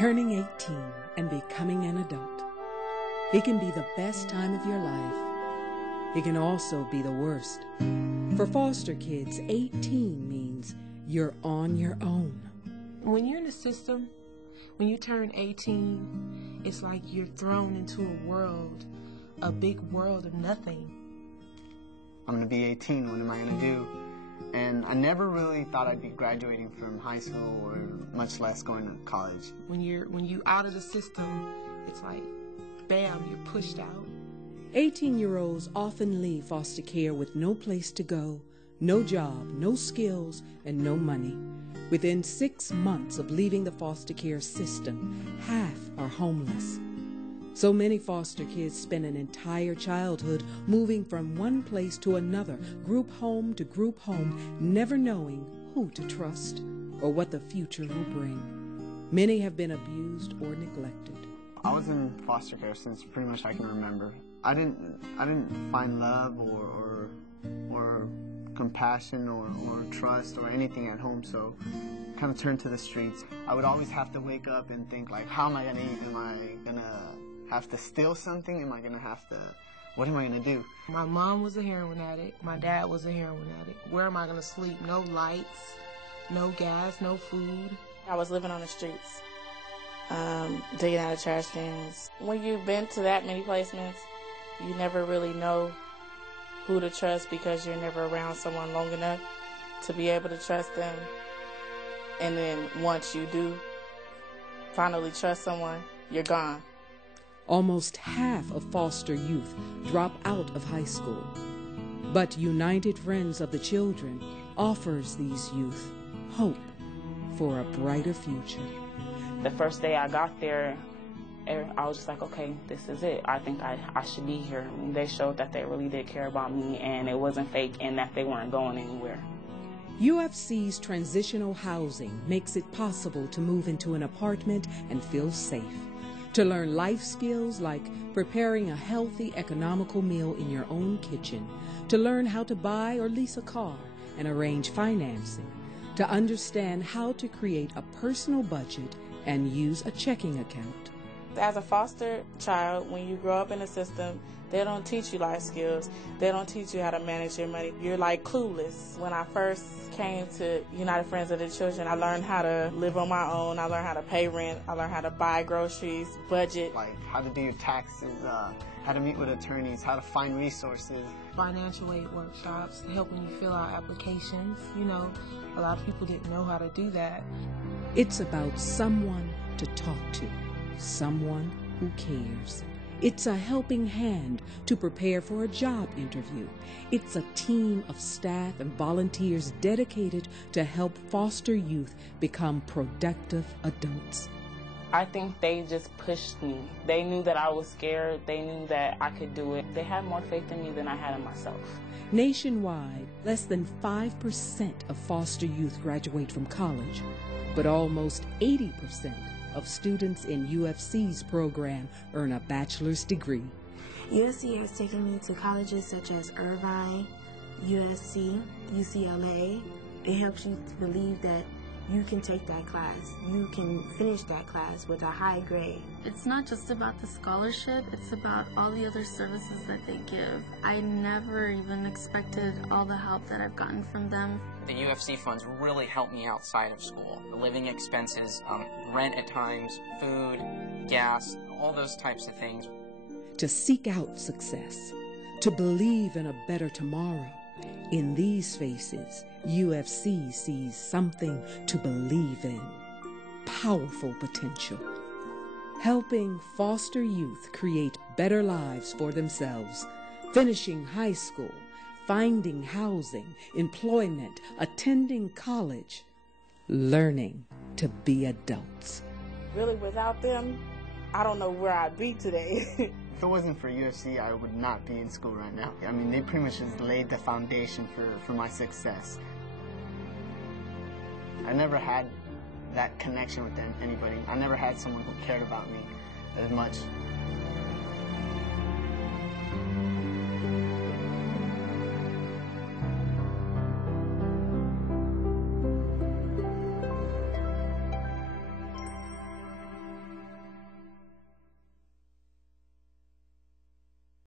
Turning 18 and becoming an adult. It can be the best time of your life. It can also be the worst. For foster kids, 18 means you're on your own. When you're in the system, when you turn 18, it's like you're thrown into a world, a big world of nothing. I'm going to be 18, what am I going to do? And I never really thought I'd be graduating from high school or much less going to college. When you out of the system, it's like, bam, you're pushed out. 18-year-olds often leave foster care with no place to go, no job, no skills, and no money. Within 6 months of leaving the foster care system, half are homeless. So many foster kids spend an entire childhood moving from one place to another, group home to group home, never knowing who to trust or what the future will bring. Many have been abused or neglected. I was in foster care since pretty much I can remember. I didn't find love or compassion or trust or anything at home, so I kind of turned to the streets. I would always have to wake up and think, like, how am I going to eat? Am I going to have to steal something? Am I going to have to, what am I going to do? My mom was a heroin addict. My dad was a heroin addict. Where am I going to sleep? No lights, no gas, no food. I was living on the streets, digging out of trash cans. When you've been to that many placements, you never really know who to trust because you're never around someone long enough to be able to trust them. And then once you do finally trust someone, you're gone. Almost half of foster youth drop out of high school. But United Friends of the Children offers these youth hope for a brighter future. The first day I got there, I was just like, okay, this is it. I think I should be here. They showed that they really did care about me and it wasn't fake and that they weren't going anywhere. UFC's transitional housing makes it possible to move into an apartment and feel safe, to learn life skills like preparing a healthy, economical meal in your own kitchen, to learn how to buy or lease a car and arrange financing, to understand how to create a personal budget and use a checking account. As a foster child, when you grow up in the system, they don't teach you life skills. They don't teach you how to manage your money. You're like clueless. When I first came to United Friends of the Children, I learned how to live on my own. I learned how to pay rent. I learned how to buy groceries, budget. Like how to do your taxes, how to meet with attorneys, how to find resources. Financial aid workshops, helping you fill out applications. You know, a lot of people didn't know how to do that. It's about someone to talk to, someone who cares. It's a helping hand to prepare for a job interview. It's a team of staff and volunteers dedicated to help foster youth become productive adults. I think they just pushed me. They knew that I was scared. They knew that I could do it. They had more faith in me than I had in myself. Nationwide, less than 5% of foster youth graduate from college, but almost 80% of students in UFC's program earn a bachelor's degree. USC has taken me to colleges such as Irvine, USC, UCLA. It helps you to believe that you can take that class. You can finish that class with a high grade. It's not just about the scholarship, it's about all the other services that they give. I never even expected all the help that I've gotten from them. The UFC funds really helped me outside of school. The living expenses, rent at times, food, gas, all those types of things. To seek out success, to believe in a better tomorrow. In these faces, UFC sees something to believe in. Powerful potential. Helping foster youth create better lives for themselves. Finishing high school, finding housing, employment, attending college, learning to be adults. Really, without them, I don't know where I'd be today. If it wasn't for UFC, I would not be in school right now. I mean, they pretty much just laid the foundation for my success. I never had that connection with anybody. I never had someone who cared about me as much